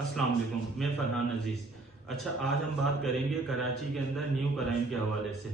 अस्सलाम वालेकुम, मैं फरहान अजीज़। अच्छा, आज हम बात करेंगे कराची के अंदर न्यू क्राइम के हवाले से।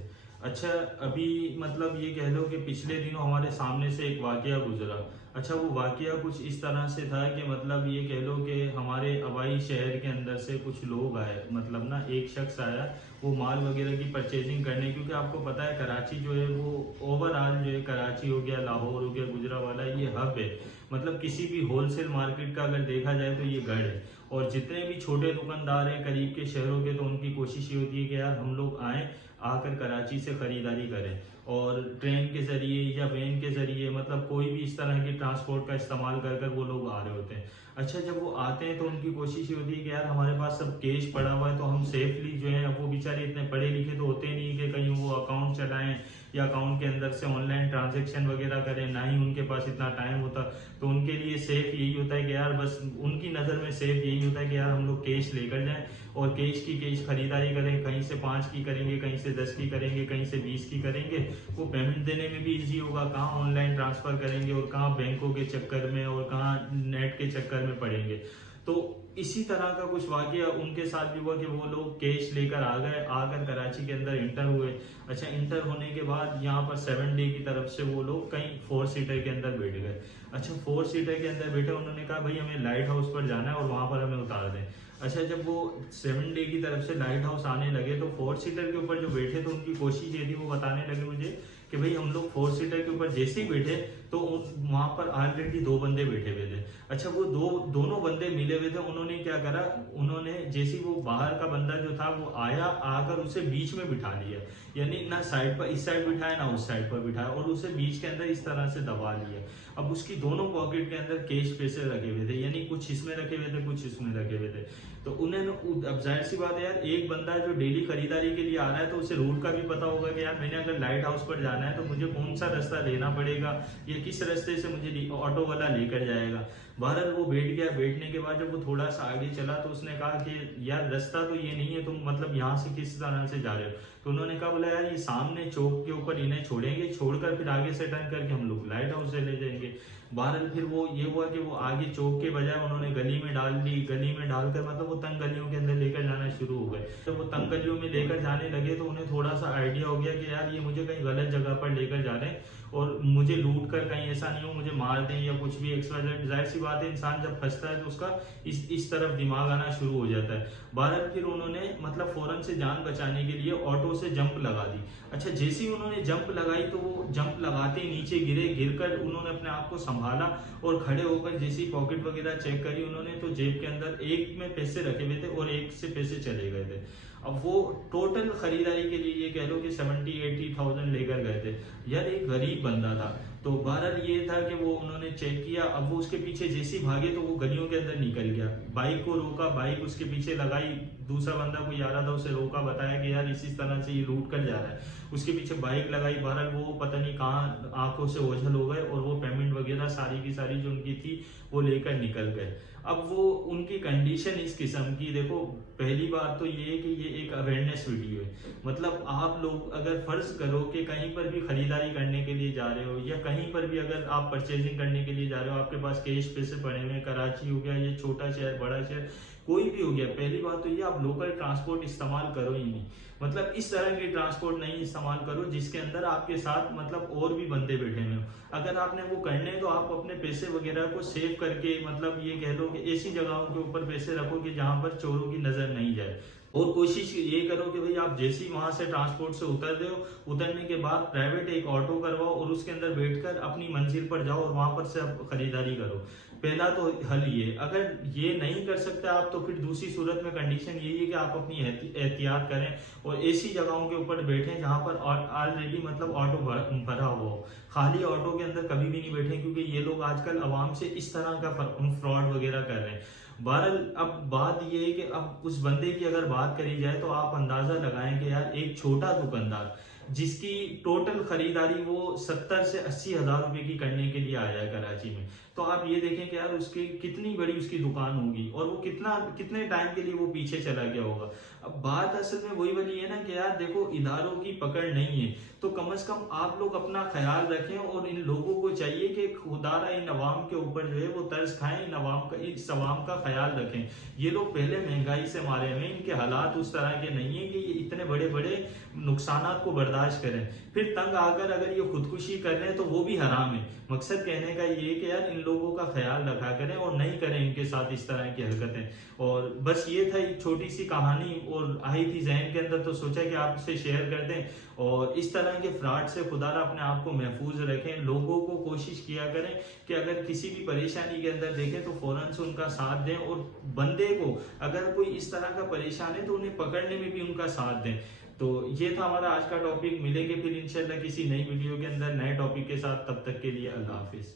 अच्छा, अभी मतलब ये कह लो कि पिछले दिनों हमारे सामने से एक वाकया गुजरा। अच्छा, वो वाकया कुछ इस तरह से था कि मतलब ये कह लो कि हमारे हवाई शहर के अंदर से कुछ लोग आए, मतलब ना एक शख्स आया वो माल वगैरह की परचेजिंग करने, क्योंकि आपको पता है कराची जो है वो ओवरऑल जो है, कराची हो गया, लाहौर हो गया, गुजरावाला, ये हब है। मतलब किसी भी होलसेल मार्केट का अगर देखा जाए तो ये गढ़ है। और जितने भी छोटे दुकानदार हैं करीब के शहरों के, तो उनकी कोशिश ये होती है कि यार हम लोग आएँ, आकर कराची से ख़रीदारी करें, और ट्रेन के ज़रिए या वैन के ज़रिए, मतलब कोई भी इस तरह के ट्रांसपोर्ट का इस्तेमाल कर कर वो लोग आ रहे होते हैं। अच्छा, जब वो आते हैं तो उनकी कोशिश ये होती है कि यार हमारे पास सब कैश पड़ा हुआ है, तो हम सेफली जो है, अब वो बेचारे इतने पढ़े लिखे तो होते नहीं कि कहीं वो अकाउंट चलाएं या अकाउंट के अंदर से ऑनलाइन ट्रांजेक्शन वगैरह करें, ना ही उनके पास इतना टाइम होता। तो उनके लिए सेफ यही होता है कि यार बस उनकी नज़र में सेफ यही होता है कि यार हम लोग कैश लेकर जाएं और कैश खरीदारी करें। कहीं से 5 की करेंगे, कहीं से 10 की करेंगे, कहीं से 20 की करेंगे। वो पेमेंट देने में भी इजी होगा, कहाँ ऑनलाइन ट्रांसफ़र करेंगे और कहाँ बैंकों के चक्कर में और कहाँ नेट के चक्कर में पड़ेंगे। तो इसी तरह का कुछ वाकया उनके साथ भी हुआ कि वो लोग कैश लेकर आ गए, आकर कराची के अंदर इंटर हुए। अच्छा, इंटर होने के बाद यहाँ पर 7 डे की तरफ से वो लोग कहीं 4 सीटर के अंदर बैठ गए। अच्छा, 4 सीटर के अंदर बैठे, उन्होंने कहा भाई हमें लाइट हाउस पर जाना है और वहां पर हमें उतार दें। अच्छा, जब वो 7 डे की तरफ से लाइट हाउस आने लगे तो 4 सीटर के ऊपर जो बैठे, तो उनकी कोशिश ये थी, वो बताने लगे मुझे कि भाई हम लोग 4 सीटर के ऊपर जैसे ही बैठे तो वहां पर ऑलरेडी 2 बंदे बैठे हुए थे। अच्छा, वो दोनों बंदे मिले हुए थे। उन्होंने क्या करा, उन्होंने जैसे वो बाहर का बंदा जो था वो आया, आकर उसे बीच में बिठा लिया। यानी ना साइड पर, इस साइड बिठाया ना उस साइड पर बिठाया, और उसे बीच के अंदर इस तरह से दबा लिया। अब उसकी दोनों पॉकेट के अंदर कैश पैसे रखे हुए थे, यानी कुछ इसमें रखे हुए थे, कुछ इसमें रखे हुए थे। तो उन्हें, अब जाहिर सी बात है यार, एक बंदा जो डेली खरीदारी के लिए आ रहा है तो उसे रूट का भी पता होगा कि यार मैंने अगर लाइट हाउस पर जाना है तो मुझे कौन सा रास्ता लेना पड़ेगा या किस रास्ते से मुझे ऑटो वाला लेकर जाएगा। बहरहाल वो बैठ गया। बैठने के बाद जब वो थोड़ा सा आगे चला तो उसने कहा कि यार रास्ता तो ये नहीं है, तुम मतलब यहाँ से किस तरह से जा रहे हो। तो उन्होंने कहा, बोला यार ये सामने चौक के ऊपर इन्हें छोड़ेंगे, छोड़कर फिर आगे से टर्न करके हम लोग लाइट हाउस से ले जाएंगे। बहरहाल फिर वो ये हुआ कि वो आगे चौक के बजाय उन्होंने गली में डाल दी। गली में डालकर मतलब वो तंग गलियों के अंदर लेकर जाना शुरू हो गए। जब वो तंग गलियों में लेकर जाने लगे तो उन्हें थोड़ा सा आइडिया हो गया कि यार ये मुझे कहीं गलत जगह पर लेकर जा रहे हैं और मुझे लूट कर कहीं ऐसा नहीं हो मुझे मार दें या कुछ भी एक्स्ट्रा। जाहिर सी बात है, इंसान जब फंसता है तो उसका इस तरफ दिमाग आना शुरू हो जाता है। बहरहाल फिर उन्होंने मतलब फौरन से जान बचाने के लिए ऑटो से जंप लगा दी। अच्छा, जैसे ही उन्होंने जंप लगाई तो वो जंप लगाते ही नीचे गिरे। गिरकर उन्होंने अपने आप को संभाला और खड़े होकर जैसे ही पॉकेट वगैरह चेक करी उन्होंने, तो जेब के अंदर एक में पैसे रखे हुए थे और एक से पैसे चले गए थे। अब वो टोटल खरीदारी के लिए ये कह लो कि 70-80,000 लेकर गए थे। यार एक गरीब बंदा था। तो बहरहाल ये था कि वो उन्होंने चेक किया। अब वो उसके पीछे जैसे ही भागे तो वो गलियों के अंदर निकल गया। बाइक को रोका, बाइक उसके पीछे लगाई, दूसरा बंदा कोई आ रहा था उसे रोका, बताया कि यार इसी तरह से ये लूट कर जा रहा है। उसके पीछे बाइक लगाई। बहरहाल वो पता नहीं कहाँ आंखों से ओझल हो गए और वो पेमेंट वगैरह सारी की सारी जो उनकी थी वो लेकर निकल गए। अब वो उनकी कंडीशन इस किस्म की, देखो पहली बात तो ये है कि ये एक अवेयरनेस वीडियो है। मतलब आप लोग अगर फर्ज करो कि कहीं पर भी खरीदारी करने के लिए जा रहे हो या कहीं पर भी अगर आप परचेजिंग करने के लिए जा रहे हो, आपके पास कैश पैसे पड़े हुए, कराची हो गया, ये छोटा शहर बड़ा शहर कोई भी हो गया, पहली बात तो ये आप लोकल ट्रांसपोर्ट इस्तेमाल करो ही नहीं। मतलब इस तरह की ट्रांसपोर्ट नहीं इस्तेमाल करो जिसके अंदर आपके साथ मतलब और भी बंदे बैठे हुए हो। अगर आपने वो करने हैं तो आप अपने पैसे वगैरह को सेव करके, मतलब ये कह लो कि ऐसी जगहों के ऊपर पैसे रखो कि जहां पर चोरों की नजर नहीं जाए। और कोशिश ये करो कि भाई आप जैसे ही वहां से ट्रांसपोर्ट से उतर रहे हो, उतरने के बाद प्राइवेट एक ऑटो करवाओ और उसके अंदर बैठकर अपनी मंजिल पर जाओ और वहां पर से आप खरीदारी करो। पहला तो हल ये। अगर ये नहीं कर सकते आप तो फिर दूसरी सूरत में कंडीशन यही है कि आप अपनी एहतियात करें और ऐसी जगहों के ऊपर बैठें जहां पर ऑलरेडी मतलब ऑटो भरा हुआ हो। खाली ऑटो के अंदर कभी भी नहीं बैठे, क्योंकि ये लोग आजकल अवाम से इस तरह का फ्रॉड वगैरह कर रहे हैं। बहरहाल अब बात ये है कि अब उस बंदे की अगर बात करी जाए तो आप अंदाजा लगाएं कि यार एक छोटा दुकानदार जिसकी टोटल खरीदारी वो 70 से 80 हजार रुपए की करने के लिए आया है कराची में, तो आप ये देखें कि यार उसकी कितनी बड़ी उसकी दुकान होगी और वो कितने टाइम के लिए वो पीछे चला गया होगा। अब बात असल में वही वाली है ना कि यार देखो, इदारों की पकड़ नहीं है, तो कम से कम आप लोग अपना ख्याल रखें और इन लोगों को चाहिए कि खुदारा इन अवाम के ऊपर जो है वो तर्स खाएं, इस अवाम का ख्याल रखें। ये लोग पहले महंगाई से मारे हुए, इनके हालात उस तरह के नहीं है कि ये इतने बड़े बड़े नुकसानात को बर्दाश्त करें, फिर तंग आकर अगर ये खुदकुशी कर रहे हैं तो वो भी हराम है। मकसद कहने का ये कि यार इन लोगों का ख्याल रखा करें और नहीं करें इनके साथ इस तरह की हरकतें। और बस ये था एक छोटी सी कहानी और आई थी जहन के अंदर, तो सोचा कि आपसे शेयर कर दें। और इस तरह के फ्रॉड से खुदारा अपने आप को महफूज रखें। लोगों को कोशिश किया करें कि अगर किसी भी परेशानी के अंदर देखें तो फौरन से उनका साथ दें, और बंदे को अगर कोई इस तरह का परेशान है तो उन्हें पकड़ने में भी उनका साथ दें। तो ये था हमारा आज का टॉपिक। मिलेंगे फिर इंशाल्लाह किसी नई वीडियो के अंदर नए टॉपिक के साथ, तब तक के लिए अल्लाह हाफिज।